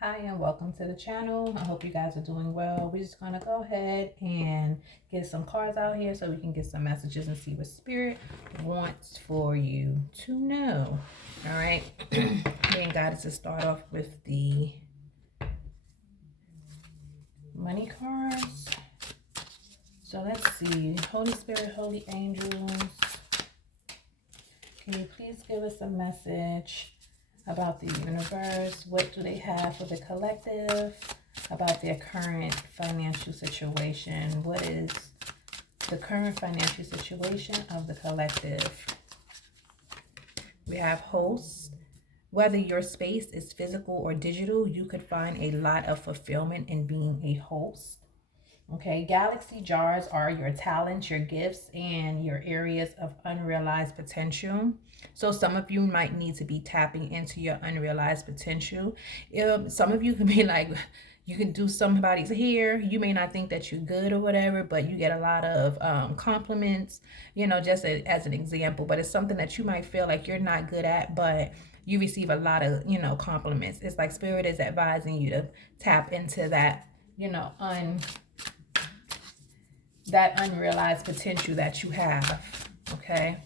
Hi and welcome to the channel. I hope you guys are doing well. We're just gonna go ahead and get some cards out here so we can get some messages and see what spirit wants for you to know. All right. Being guided to start off with the money cards. So let's see. Holy Spirit, Holy Angels, can you please give us a message about the universe? What do they have for the collective about their current financial situation? What is the current financial situation of the collective? We have hosts. Whether your space is physical or digital, you could find a lot of fulfillment in being a host. Okay, galaxy jars are your talents, your gifts, and your areas of unrealized potential. So some of you might need to be tapping into your unrealized potential. Some of you can be like, you can do somebody's hair. You may not think that you're good or whatever, but you get a lot of compliments, just as an example. But it's something that you might feel like you're not good at, but you receive a lot of, compliments. It's like Spirit is advising you to tap into that, that unrealized potential that you have. Okay,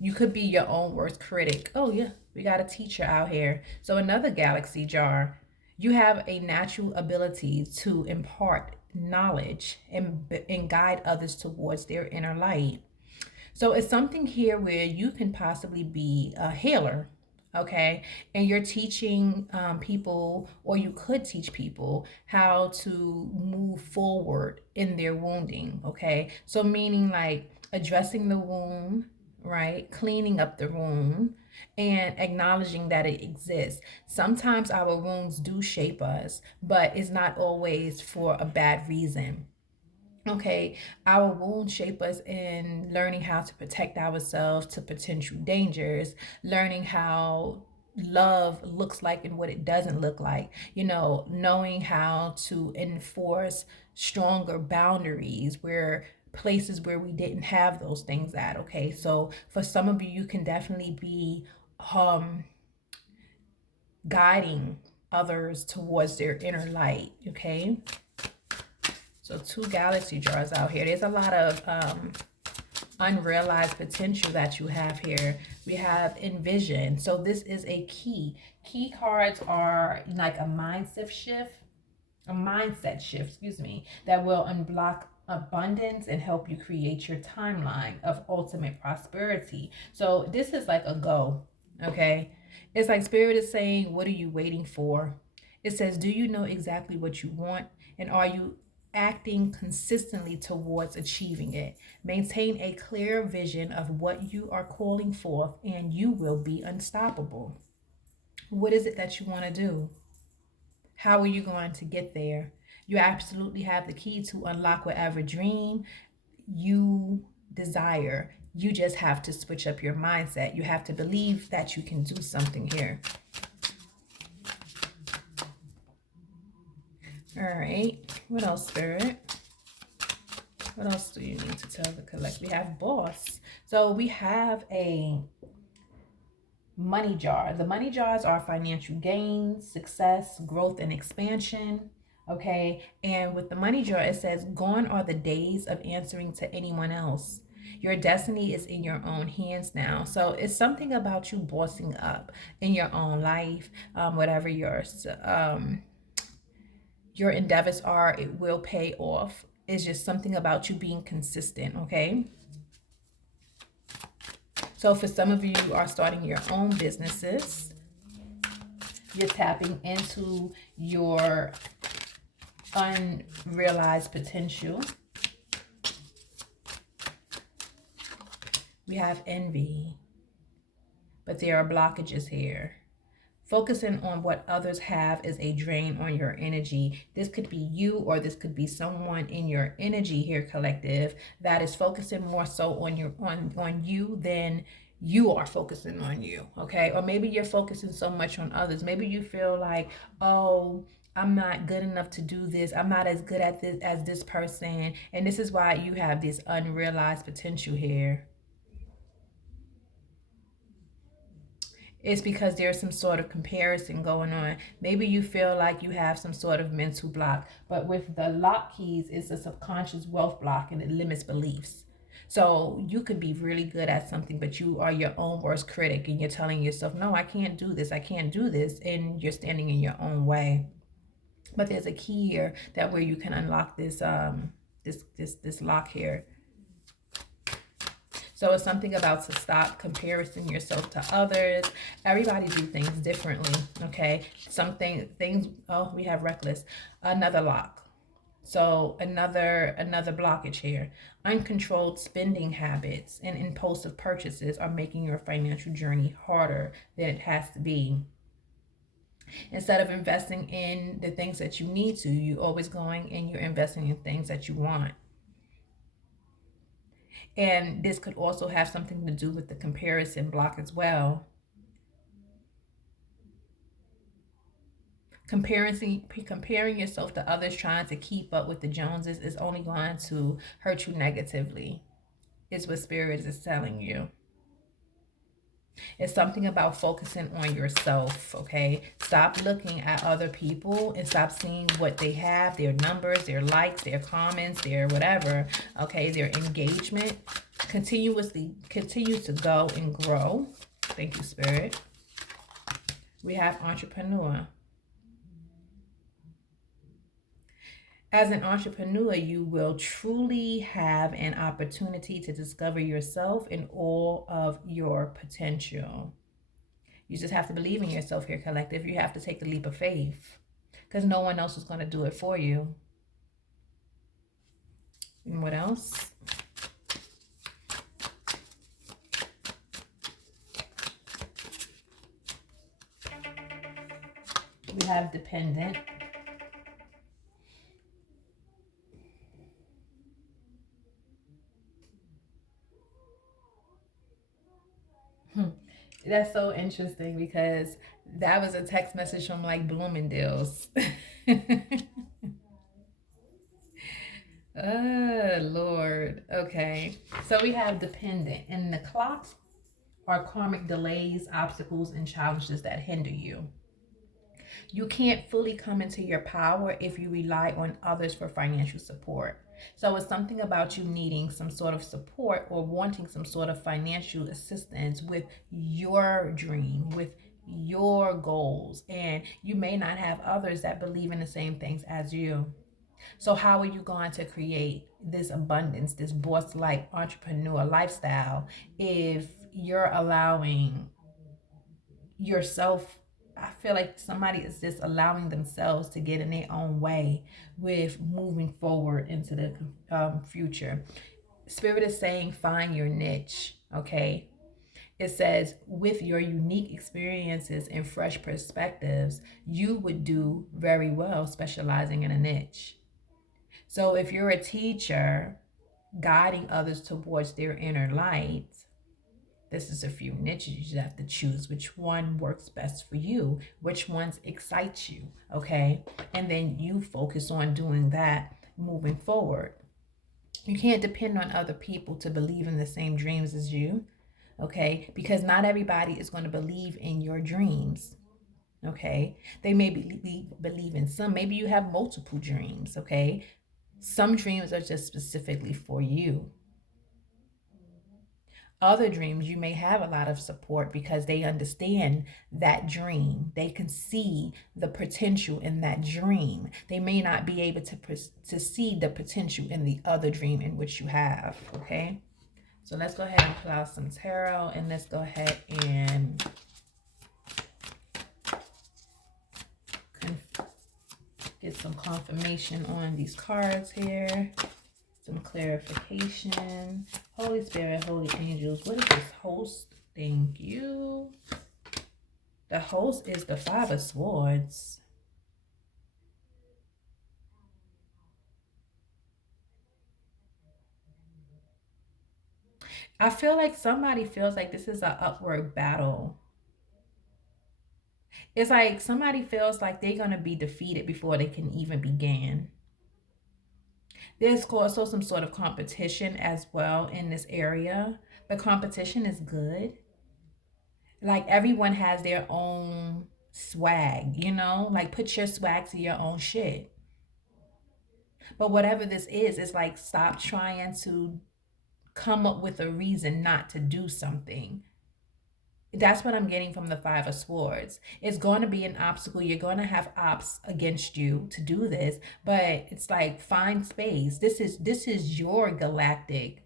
you could be your own worst critic. Oh yeah, we got a teacher out here. So another galaxy jar, you have a natural ability to impart knowledge and guide others towards their inner light. So it's something here where you can possibly be a healer, okay? And you're teaching people, or you could teach people how to move forward in their wounding, okay? So meaning like addressing the wound, right? Cleaning up the wound and acknowledging that it exists. Sometimes our wounds do shape us, but it's not always for a bad reason. Okay, our wounds shape us in learning how to protect ourselves to potential dangers, learning how love looks like and what it doesn't look like, knowing how to enforce stronger boundaries where places where we didn't have those things at. Okay, so for some of you, you can definitely be um guiding others towards their inner light. Okay, so two galaxy jars out here. There's a lot of unrealized potential that you have here. We have envision. So this is a key. Key cards are like a mindset shift, excuse me, that will unblock abundance and help you create your timeline of ultimate prosperity. So this is like a go, okay? It's like Spirit is saying, what are you waiting for? It says, do you know exactly what you want? And are you acting consistently towards achieving it? Maintain a clear vision of what you are calling forth, and you will be unstoppable. What is it that you want to do? How are you going to get there? You absolutely have the key to unlock whatever dream you desire. You just have to switch up your mindset. You have to believe that you can do something here. All right. What else, Spirit? What else do you need to tell the collect? We have boss. So we have a money jar. The money jars are financial gains, success, growth, and expansion. Okay. And with the money jar, it says, gone are the days of answering to anyone else. Your destiny is in your own hands now. So it's something about you bossing up in your own life, whatever your endeavors are, it will pay off. It's just something about you being consistent, okay? So for some of you, you are starting your own businesses. You're tapping into your unrealized potential. We have envy, but there are blockages here. Focusing on what others have is a drain on your energy. This could be you, or this could be someone in your energy here, collective, that is focusing more so on you than you are focusing on you. Okay, or maybe you're focusing so much on others. Maybe you feel like, oh, I'm not good enough to do this. I'm not as good at this as this person. And this is why you have this unrealized potential here. It's because there's some sort of comparison going on. Maybe you feel like you have some sort of mental block, but with the lock keys, it's a subconscious wealth block and it limits beliefs. So you could be really good at something, but you are your own worst critic and you're telling yourself, no, I can't do this. I can't do this. And you're standing in your own way. But there's a key here that where you can unlock this this lock here. So it's something about to stop comparing yourself to others. Everybody do things differently, okay? Things, oh, we have reckless. Another lock. So another blockage here. Uncontrolled spending habits and impulsive purchases are making your financial journey harder than it has to be. Instead of investing in the things that you need to, you're always going and you're investing in things that you want. And this could also have something to do with the comparison block as well. Comparing yourself to others, trying to keep up with the Joneses, is only going to hurt you negatively. Is what Spirit is telling you. It's something about focusing on yourself, okay? Stop looking at other people and stop seeing what they have, their numbers, their likes, their comments, their whatever, okay? Their engagement. Continue to go and grow. Thank you, Spirit. We have entrepreneur. As an entrepreneur, you will truly have an opportunity to discover yourself and all of your potential. You just have to believe in yourself here, collective. You have to take the leap of faith because no one else is going to do it for you. And what else? We have dependent. That's so interesting because that was a text message from like Bloomingdale's. Oh, Lord. Okay. So we have dependent, and the clocks are karmic delays, obstacles, and challenges that hinder you. You can't fully come into your power if you rely on others for financial support. So it's something about you needing some sort of support or wanting some sort of financial assistance with your dream, with your goals. And you may not have others that believe in the same things as you. So how are you going to create this abundance, this boss-like entrepreneur lifestyle if you're allowing yourself? I feel like somebody is just allowing themselves to get in their own way with moving forward into the future. Spirit is saying, find your niche, okay? It says, with your unique experiences and fresh perspectives, you would do very well specializing in a niche. So if you're a teacher guiding others towards their inner light, this is a few niches. You just have to choose which one works best for you, which ones excite you, okay? And then you focus on doing that moving forward. You can't depend on other people to believe in the same dreams as you, okay? Because not everybody is going to believe in your dreams, okay? They may believe in some. Maybe you have multiple dreams, okay? Some dreams are just specifically for you. Other dreams, you may have a lot of support because they understand that dream. They can see the potential in that dream. They may not be able to see the potential in the other dream in which you have, okay? So let's go ahead and pull out some tarot and let's go ahead and get some confirmation on these cards here. Some clarification. Holy Spirit, Holy Angels, what is this host? Thank you. The host is the Five of Swords. I feel like somebody feels like this is an upward battle. It's like somebody feels like they're going to be defeated before they can even begin. There's also some sort of competition as well in this area. The competition is good. Like everyone has their own swag, you know? Like put your swag to your own shit. But whatever this is, it's like stop trying to come up with a reason not to do something. That's what I'm getting from the Five of Swords. It's going to be an obstacle. You're going to have ops against you to do this, but it's like find space. This is your galactic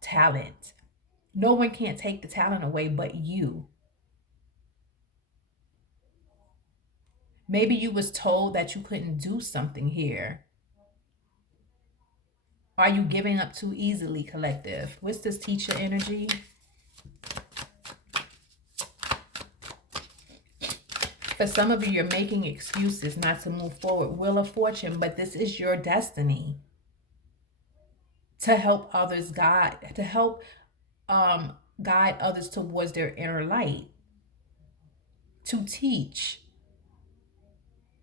talent. No one can't take the talent away but you. Maybe you was told that you couldn't do something here. Are you giving up too easily, collective? What's this teacher energy? For some of you, you're making excuses not to move forward. Wheel of Fortune, but this is your destiny. To help others guide, to help guide others towards their inner light. To teach.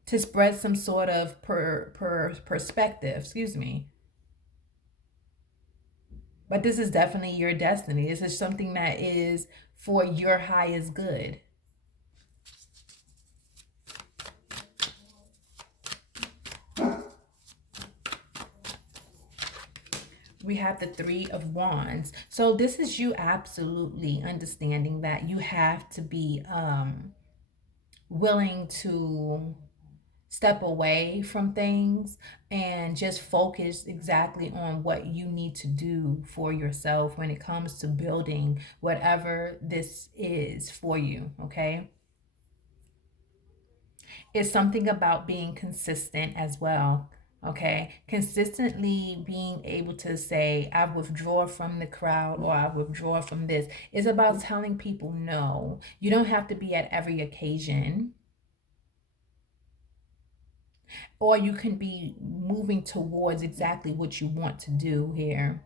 To spread some sort of perspective, excuse me. But this is definitely your destiny. This is something that is for your highest good. We have the Three of Wands. So this is you absolutely understanding that you have to be willing to step away from things and just focus exactly on what you need to do for yourself when it comes to building whatever this is for you, okay? It's something about being consistent as well. Okay, consistently being able to say, I withdraw from the crowd or I withdraw from this. It's about telling people no. You don't have to be at every occasion, or you can be moving towards exactly what you want to do here.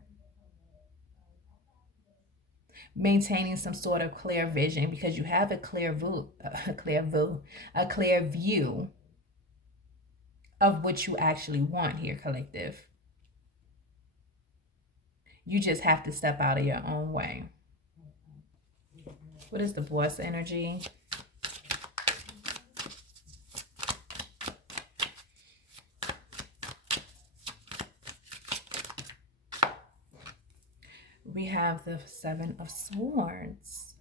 Maintaining some sort of clear vision because you have a clear view of what you actually want here, collective. You just have to step out of your own way. What is the Boss energy? We have the Seven of Swords.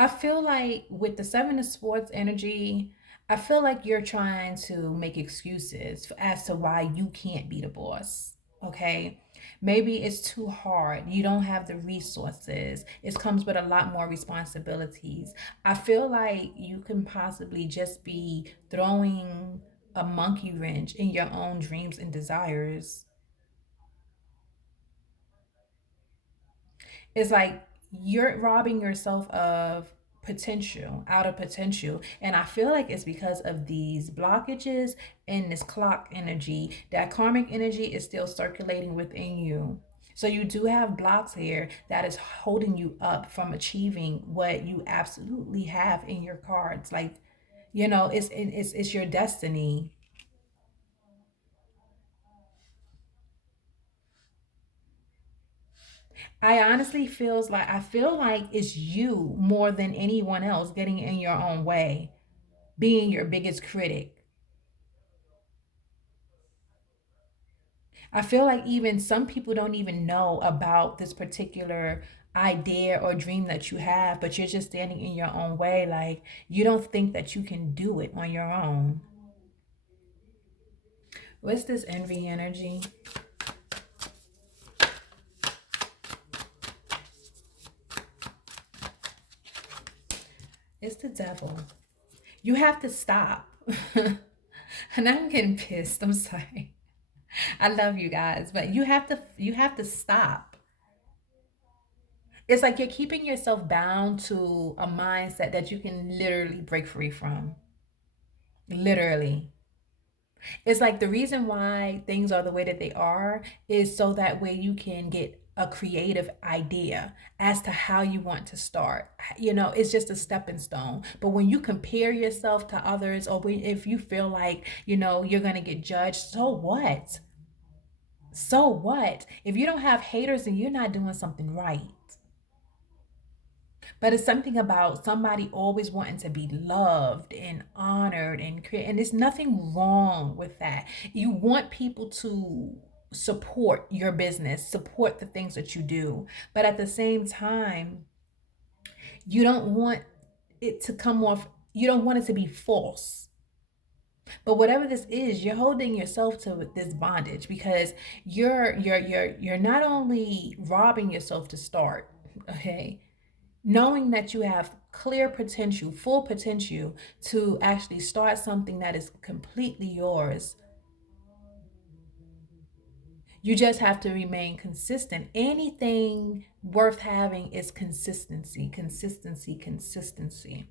I feel like with the Seven of Swords energy, I feel like you're trying to make excuses as to why you can't be the boss. Okay. Maybe it's too hard. You don't have the resources. It comes with a lot more responsibilities. I feel like you can possibly just be throwing a monkey wrench in your own dreams and desires. It's like you're robbing yourself of potential, out of potential. And I feel like it's because of these blockages and this clock energy. That karmic energy is still circulating within you. So you do have blocks here that is holding you up from achieving what you absolutely have in your cards. Like, you know, it's your destiny. I feel like it's you more than anyone else getting in your own way, being your biggest critic. I feel like even some people don't even know about this particular idea or dream that you have, but you're just standing in your own way. Like you don't think that you can do it on your own. What's this envy energy? It's the devil. You have to stop. And I'm getting pissed. I'm sorry. I love you guys, but you have to stop. It's like you're keeping yourself bound to a mindset that you can literally break free from. Literally. It's like the reason why things are the way that they are is so that way you can get a creative idea as to how you want to start. You know, it's just a stepping stone. But when you compare yourself to others, or if you feel like, you know, you're going to get judged, so what? So what? If you don't have haters, then you're not doing something right. But it's something about somebody always wanting to be loved and honored and create, and there's nothing wrong with that. You want people to support your business, support the things that you do, but at the same time, you don't want it to come off, you don't want it to be false. But whatever this is, you're holding yourself to this bondage because you're not only robbing yourself to start, okay? Knowing that you have clear potential, full potential to actually start something that is completely yours. You just have to remain consistent. Anything worth having is consistency, consistency, consistency.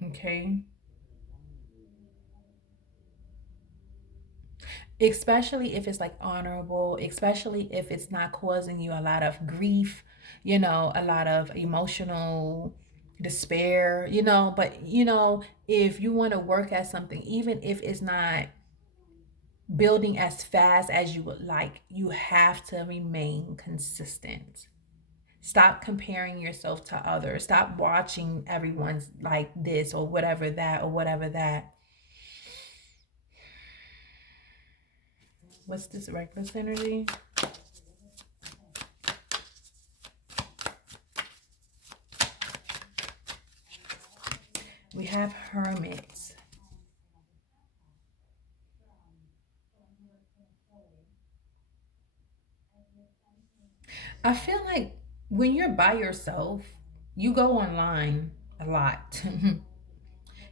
Okay? Especially if it's like honorable, especially if it's not causing you a lot of grief, a lot of emotional despair, but if you want to work at something, even if it's not building as fast as you would like, you have to remain consistent. Stop comparing yourself to others. Stop watching everyone's like this or whatever that or whatever that. What's this reckless energy? We have Hermit. I feel like when you're by yourself, you go online a lot and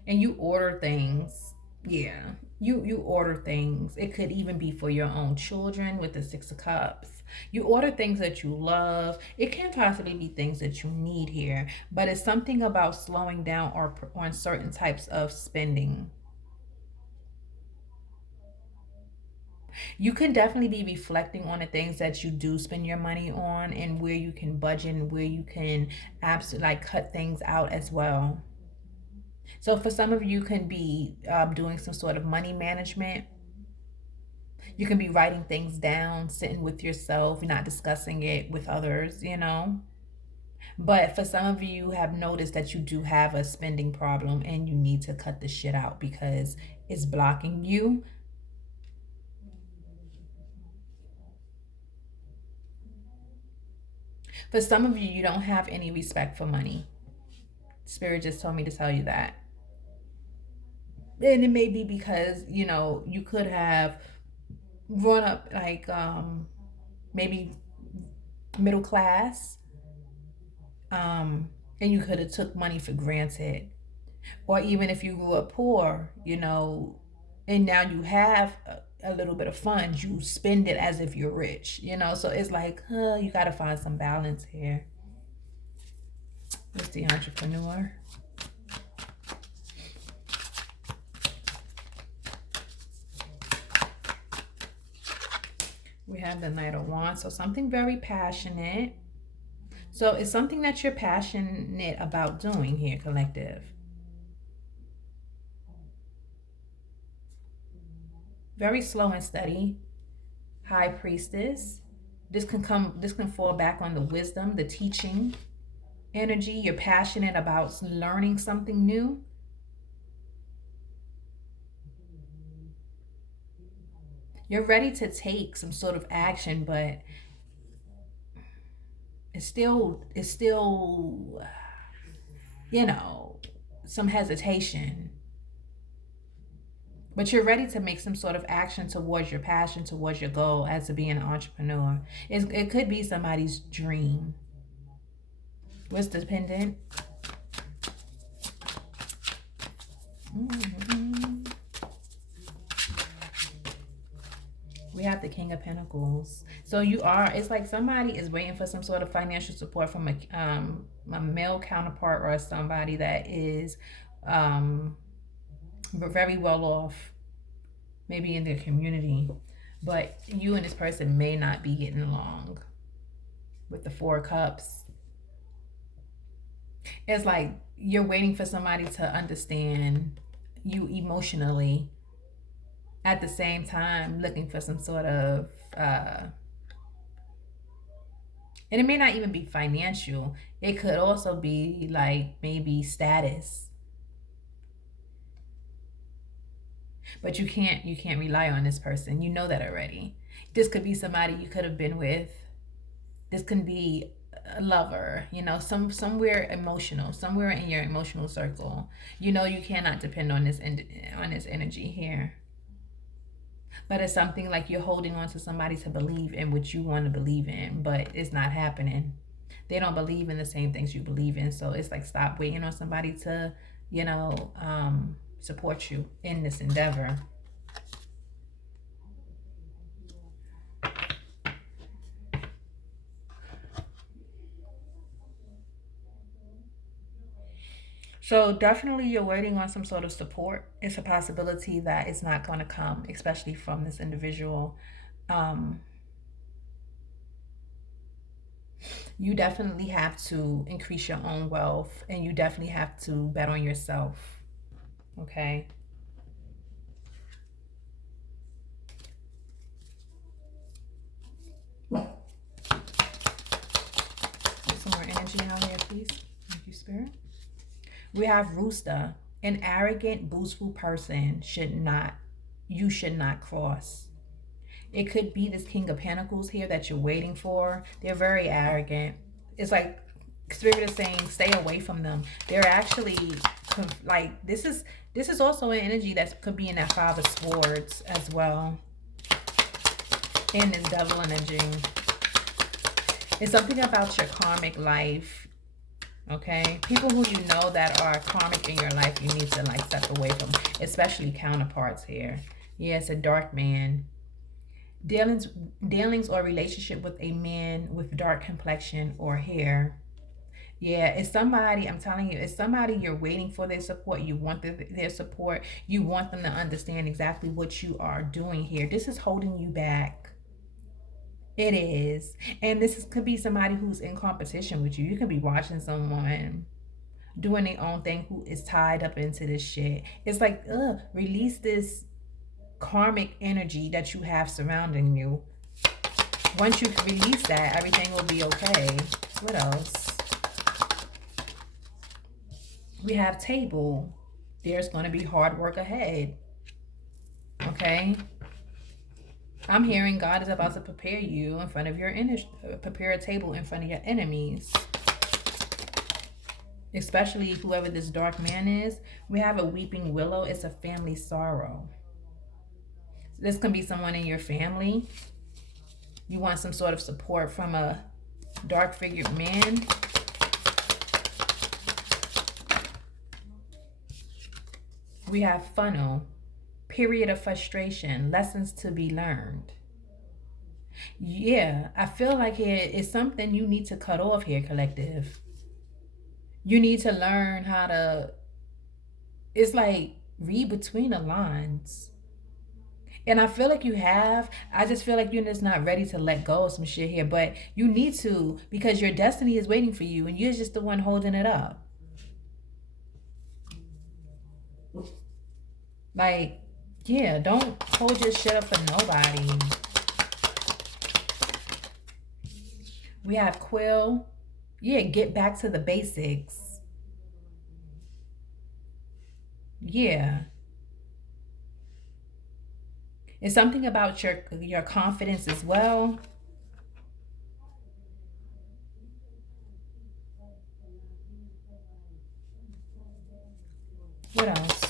you order things. Yeah. You order things. It could even be for your own children with the 6 of Cups. You order things that you love. It can possibly be things that you need here, but it's something about slowing down or on certain types of spending. You can definitely be reflecting on the things that you do spend your money on and where you can budget and where you can absolutely like cut things out as well. So for some of you can be doing some sort of money management. You can be writing things down, sitting with yourself, not discussing it with others. But for some of you have noticed that you do have a spending problem and you need to cut the shit out because it's blocking you. For some of you, you don't have any respect for money. Spirit just told me to tell you that. And it may be because, you could have grown up like maybe middle class, and you could have took money for granted. Or even if you grew up poor, and now you have a little bit of funds, you spend it as if you're rich. So it's like, you got to find some balance here. What's the entrepreneur? We have the Knight of Wands. So something very passionate. So it's something that you're passionate about doing here, collective. Very slow and steady. High Priestess. This can fall back on the wisdom, the teaching energy. You're passionate about learning something new. You're ready to take some sort of action, but it's still some hesitation. But you're ready to make some sort of action towards your passion, towards your goal as to being an entrepreneur. It could be somebody's dream. What's the pendant? We have the King of Pentacles. So it's like somebody is waiting for some sort of financial support from a male counterpart or somebody that is very well off, maybe in their community. But you and this person may not be getting along. With the 4 of Cups, it's like you're waiting for somebody to understand you emotionally. at the same time looking for some sort of and it may not even be financial. It could also be like maybe status. But you can't rely on this person. You know that already. This could be somebody you could have been with. This can be a lover, somewhere emotional, somewhere in your emotional circle. You cannot depend on this energy here. But it's something like you're holding on to somebody to believe in what you want to believe in, but it's not happening. They don't believe in the same things you believe in. So it's like, stop waiting on somebody to, support you in this endeavor. So definitely you're waiting on some sort of support. It's a possibility that it's not going to come, especially from this individual. Um, you definitely have to increase your own wealth, and you definitely have to bet on yourself. Okay. Some more energy out here, please. Thank you, Spirit. We have Rooster. An arrogant, boastful person you should not cross. It could be this King of Pentacles here that you're waiting for. They're very arrogant. It's like Spirit is saying, stay away from them. They're actually like, this is also an energy that could be in that Five of Swords as well. In this Devil energy. It's something about your karmic life. Okay, people who you know that are karmic in your life, you need to like step away from, especially counterparts here. Yeah, it's a dark man. Dealings or relationship with a man with dark complexion or hair. Yeah, it's somebody, I'm telling you, it's somebody you're waiting for their support. You want their support. You want them to understand exactly what you are doing here. This is holding you back. It is. And could be somebody who's in competition with you. You could be watching someone doing their own thing who is tied up into this shit. It's like, release this karmic energy that you have surrounding you. Once you release that, everything will be okay. What else? We have Table. There's going to be hard work ahead. Okay? I'm hearing God is about to prepare you in front of your prepare a table in front of your enemies. Especially whoever this dark man is. We have a weeping willow. It's a family sorrow. This can be someone in your family. You want some sort of support from a dark-figured man. We have funnel. Period of frustration. Lessons to be learned. Yeah, I feel like it's something you need to cut off here, collective. You need to learn how to, it's like, read between the lines. And I feel like you have. I just feel like you're just not ready to let go of some shit here. But you need to, because your destiny is waiting for you and you're just the one holding it up. Like, yeah, don't hold your shit up for nobody. We have Quill. Yeah, get back to the basics. Yeah. It's something about your confidence as well. What else?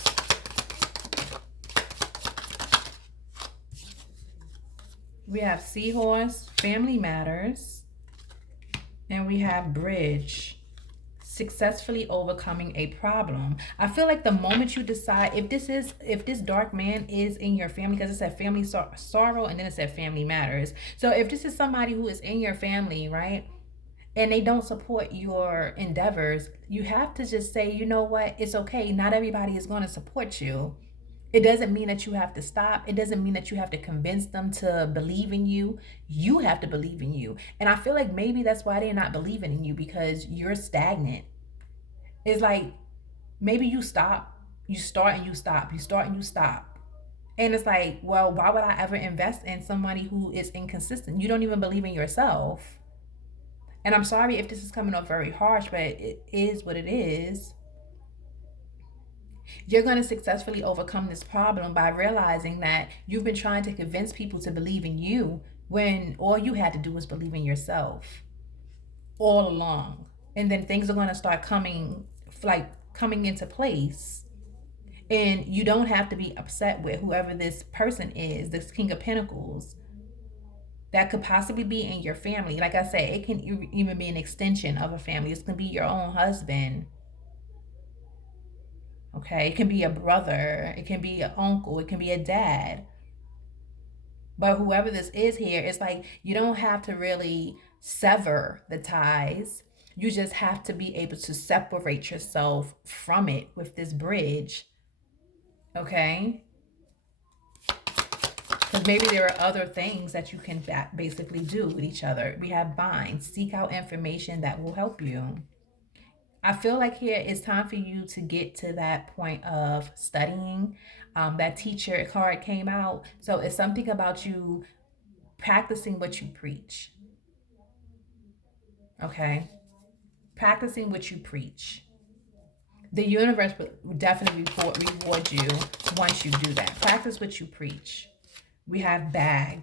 We have Seahorse, Family Matters. And we have Bridge, successfully overcoming a problem. I feel like the moment you decide, if this dark man is in your family, because it said family sorrow and then it said family matters. So if this is somebody who is in your family, right, and they don't support your endeavors, you have to just say, you know what, it's okay. Not everybody is going to support you. It doesn't mean that you have to stop. It doesn't mean that you have to convince them to believe in you. You have to believe in you. And I feel like maybe that's why they're not believing in you, because you're stagnant. It's like maybe you stop, you start and you stop, you start and you stop. And it's like, well, why would I ever invest in somebody who is inconsistent? You don't even believe in yourself. And I'm sorry if this is coming off very harsh, but it is what it is. You're going to successfully overcome this problem by realizing that you've been trying to convince people to believe in you when all you had to do was believe in yourself all along. And then things are going to start coming into place. And you don't have to be upset with whoever this person is, this King of Pentacles. That could possibly be in your family. Like I said, it can even be an extension of a family. It's going to be your own husband. Okay, it can be a brother, it can be an uncle, it can be a dad. But whoever this is here, it's like you don't have to really sever the ties. You just have to be able to separate yourself from it with this bridge. Okay? Because maybe there are other things that you can basically do with each other. We have bind. Seek out information that will help you. I feel like here it's time for you to get to that point of studying. That teacher card came out. So it's something about you practicing what you preach. Okay? Practicing what you preach. The universe will definitely reward you once you do that. Practice what you preach. We have bag.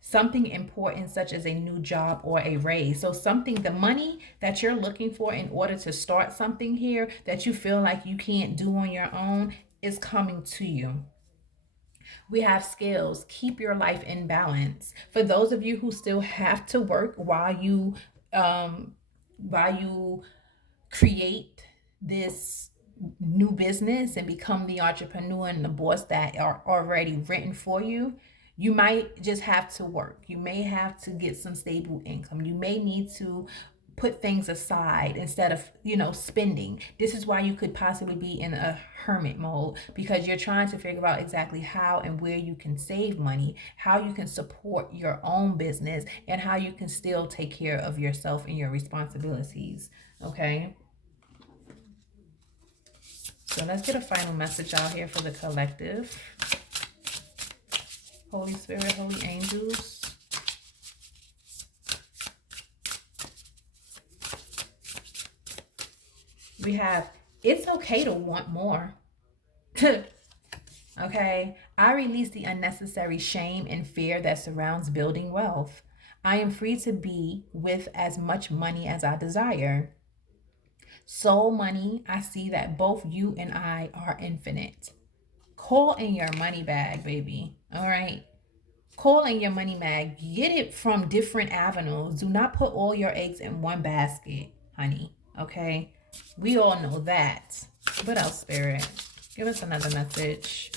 Something important such as a new job or a raise. So something, the money that you're looking for in order to start something here that you feel like you can't do on your own is coming to you. We have skills. Keep your life in balance. For those of you who still have to work while you create this new business and become the entrepreneur and the boss that are already written for you, you might just have to work. You may have to get some stable income. You may need to put things aside instead of, spending. This is why you could possibly be in a hermit mode, because you're trying to figure out exactly how and where you can save money, how you can support your own business, and how you can still take care of yourself and your responsibilities. Okay? So let's get a final message out here for the collective. Holy Spirit, Holy Angels. We have, it's okay to want more. Okay? I release the unnecessary shame and fear that surrounds building wealth. I am free to be with as much money as I desire. Soul money, I see that both you and I are infinite. Call in your money bag, baby. All right? Call in your money bag. Get it from different avenues. Do not put all your eggs in one basket, honey. Okay? We all know that. What else, Spirit? Give us another message.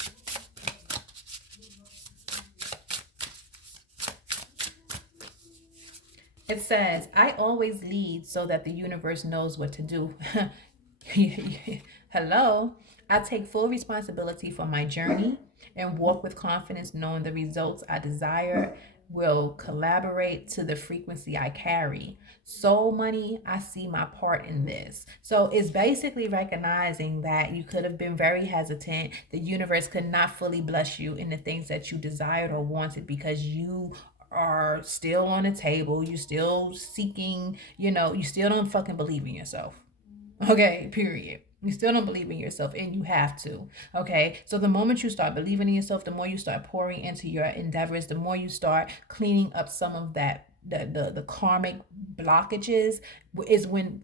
It says, I always lead so that the universe knows what to do. Hello? I take full responsibility for my journey and walk with confidence, knowing the results I desire will collaborate to the frequency I carry. Soul money, I see my part in this. So it's basically recognizing that you could have been very hesitant. The universe could not fully bless you in the things that you desired or wanted because you are still on the table. You still seeking, you still don't fucking believe in yourself. Okay, period. You still don't believe in yourself, and you have to. Okay, so the moment you start believing in yourself, the more you start pouring into your endeavors, the more you start cleaning up some of that, the karmic blockages, is when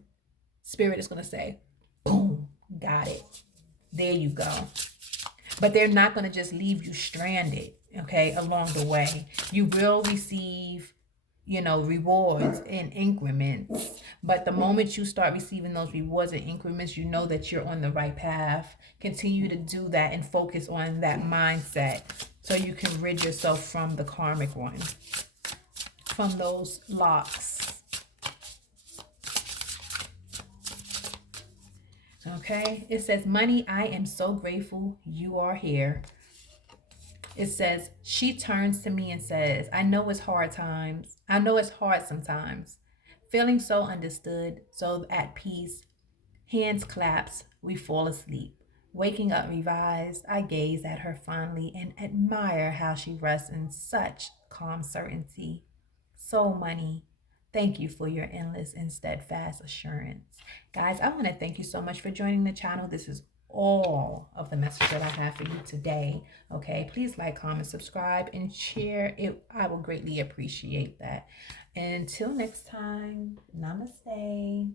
Spirit is going to say, boom, got it. There you go. But they're not going to just leave you stranded, okay, along the way. You will receive, rewards in increments. But the moment you start receiving those rewards in increments, you know that you're on the right path. Continue to do that and focus on that mindset so you can rid yourself from the karmic one, from those locks. Okay, it says, money, I am so grateful you are here. It says, she turns to me and says, I know it's hard times. I know it's hard sometimes. Feeling so understood, so at peace. Hands claps, we fall asleep. Waking up revised, I gaze at her fondly and admire how she rests in such calm certainty. Soul Money, thank you for your endless and steadfast assurance. Guys, I want to thank you so much for joining the channel. This is all of the message that I have for you today. Okay, please like, comment, subscribe, and share it. I will greatly appreciate that. And until next time, namaste.